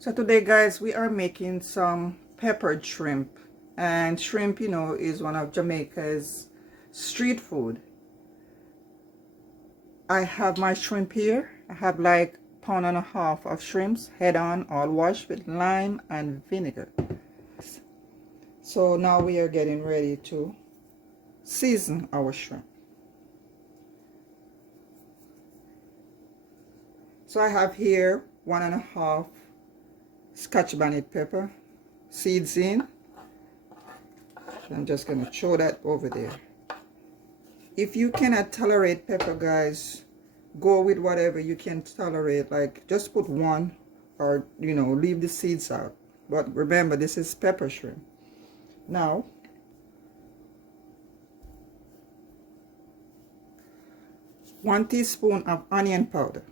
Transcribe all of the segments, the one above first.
So today, guys, we are making some peppered shrimp. And shrimp, you know, is one of Jamaica's street food. I have my shrimp here. I have like 1.5 pounds of shrimps, head on, all washed with lime and vinegar. So now we are getting ready to season our shrimp. So I have here 1.5 Scotch bonnet pepper, seeds in. I'm just going to throw that over there. If you cannot tolerate pepper, guys, go with whatever you can tolerate. Like, just put one, or, you know, leave the seeds out. But remember, this is pepper shrimp. Now, one teaspoon of onion powder.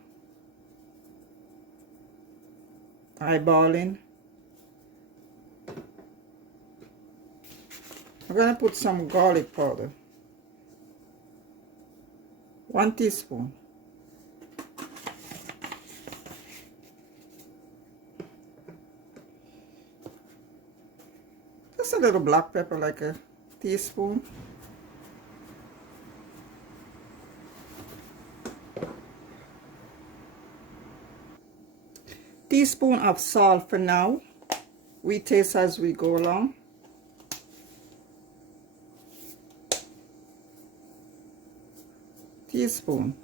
Eyeballing. I'm going to put some garlic powder. 1 teaspoon. Just a little black pepper, like a teaspoon. Teaspoon of salt for now. We taste as we go along. Teaspoon.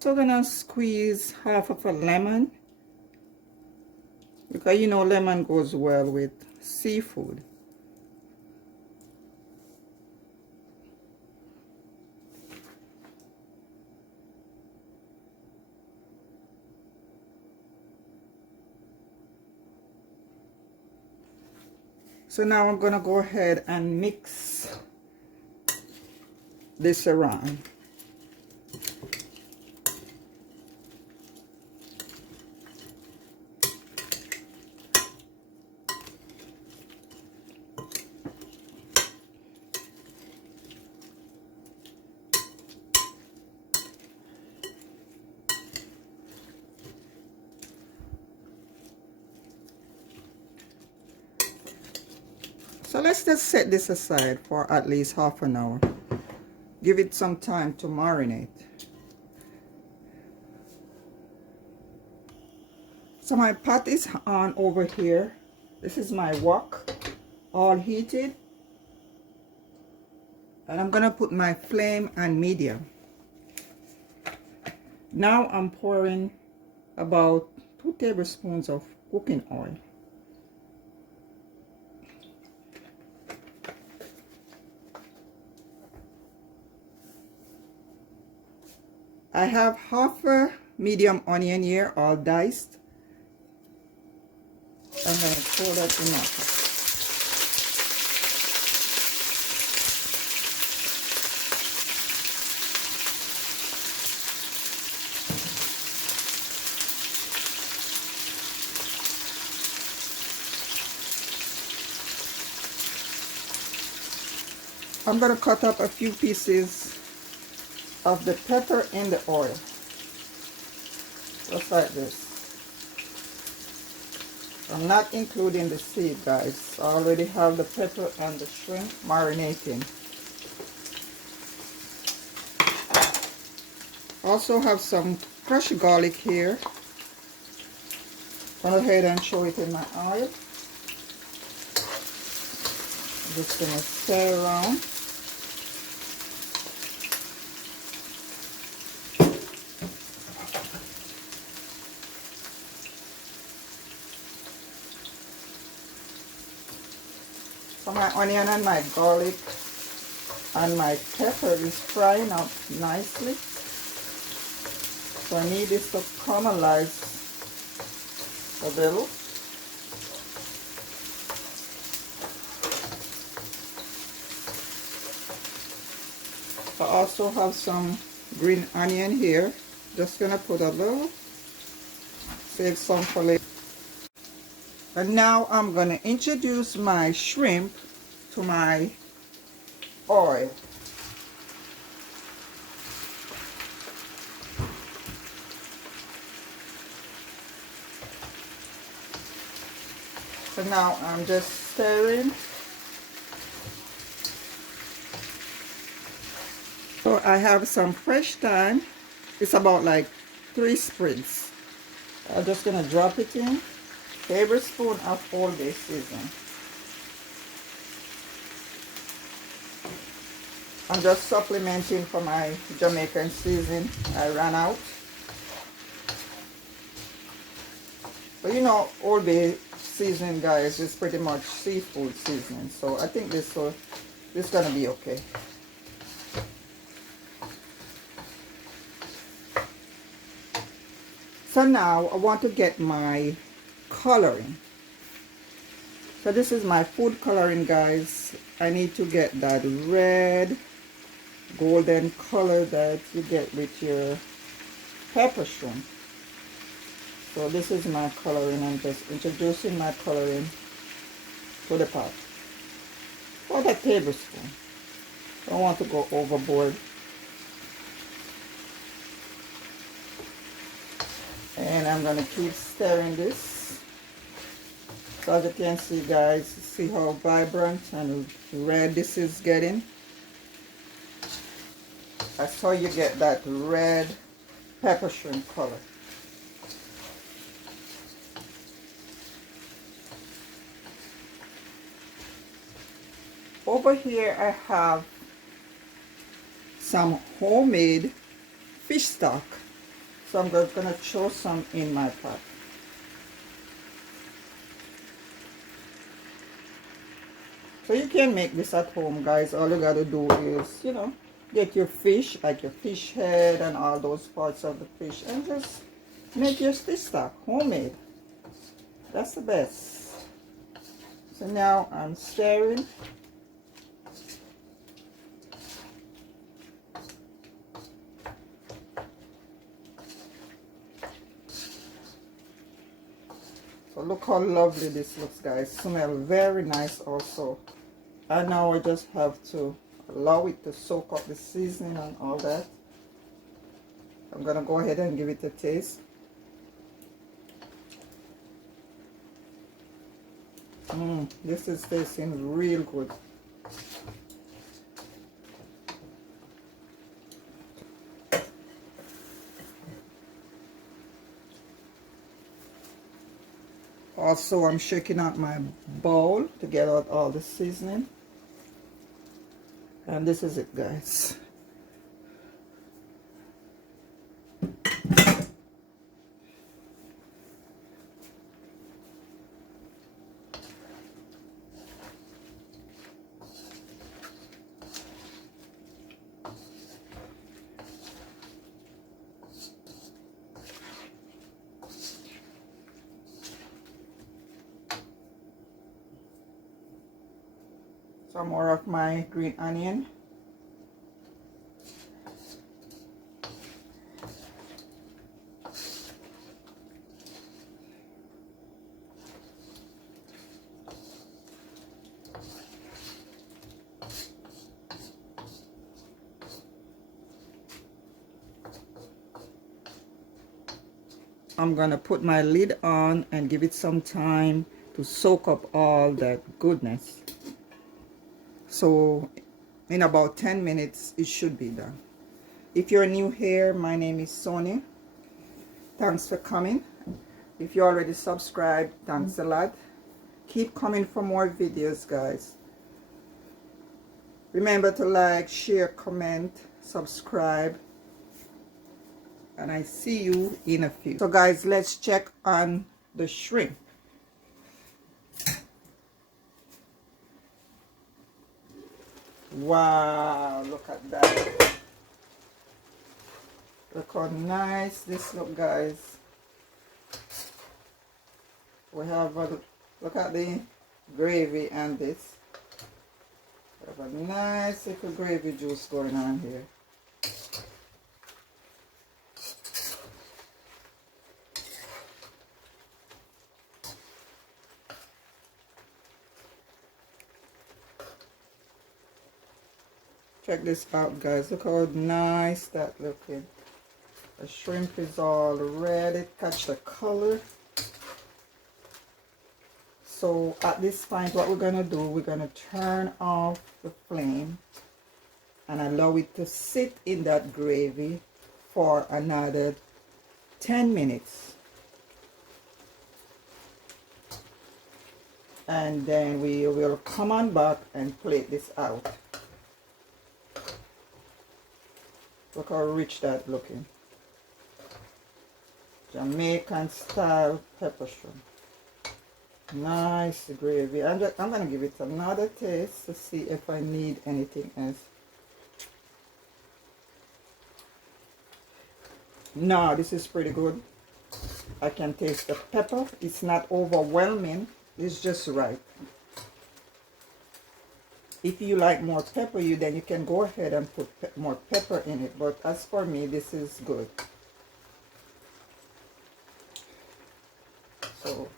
So gonna squeeze half of a lemon, because you know lemon goes well with seafood. So now I'm gonna go ahead and mix this around. So let's just set this aside for at least half an hour. Give it some time to marinate. So my pot is on over here. This is my wok, all heated. And I'm gonna put my flame on medium. Now I'm pouring about 2 tablespoons of cooking oil. I have half a medium onion here, all diced. I'm going to pour that in now. I'm going to cut up a few pieces of the pepper in the oil, just like this. I'm not including the seed, guys. I already have the pepper and the shrimp marinating. Also have some crushed garlic here. Go ahead and throw it in my oil. I'm just going to stir around. So my onion and my garlic and my pepper is frying up nicely. So I need this to caramelize a little. I also have some green onion here. Just gonna put a little, save some for later. And now I'm going to introduce my shrimp to my oil. So now I'm just stirring. So I have some fresh thyme. It's about like 3 sprigs. I'm just gonna drop it in. Tablespoon of Old Bay seasoning. I'm just supplementing for my Jamaican seasoning. I ran out. But you know, Old Bay seasoning, guys, is pretty much seafood seasoning. So I think this is gonna be okay. So now I want to get my coloring. So this is my food coloring, guys. I need to get that red, golden color that you get with your pepper shrimp. So this is my coloring. I'm just introducing my coloring to the pot. About a tablespoon. I don't want to go overboard. And I'm going to keep stirring this. So as you can see, guys, see how vibrant and red this is getting. That's how you get that red pepper shrimp color. Over here I have some homemade fish stock. So I'm just going to throw some in my pot. So you can make this at home, guys. All you got to do is, you know, get your fish, like your fish head and all those parts of the fish, and just make your fish stock homemade. That's the best. So now I'm stirring. So look how lovely this looks, guys. Smell very nice also. And now I just have to allow it to soak up the seasoning and all that. I'm gonna go ahead and give it a taste. This is tasting real good. Also, I'm shaking out my bowl to get out all the seasoning. And this is it, guys. Some more of my green onion. I'm gonna put my lid on and give it some time to soak up all that goodness. So in about 10 minutes it should be done. If you're new here, my name is Sonia. Thanks for coming. If you already subscribed, thanks a lot. Keep coming for more videos, guys. Remember to like, share, comment, subscribe. And I see you in a few. So guys, let's check on the shrimp. Wow, look at that. Look how nice this look, guys. We have a look at the gravy and this. We have a nice little gravy juice going on here. Check this out, guys. Look how nice that looking. The shrimp is all red. It catch the color. So at this point, what we're gonna do, we're gonna turn off the flame and allow it to sit in that gravy for another 10 minutes. And then we will come on back and plate this out. Look how rich that looking. Jamaican style pepper shrimp. Nice gravy. I'm gonna give it another taste to see if I need anything else. No, this is pretty good. I can taste the pepper. It's not overwhelming. It's just right. If you like more pepper, then you can go ahead and put more pepper in it. But as for me, this is good. So,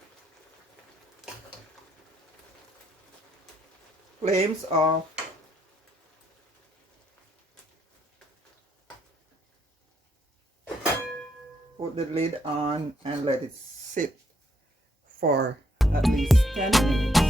flames off. Put the lid on and let it sit for at least 10 minutes.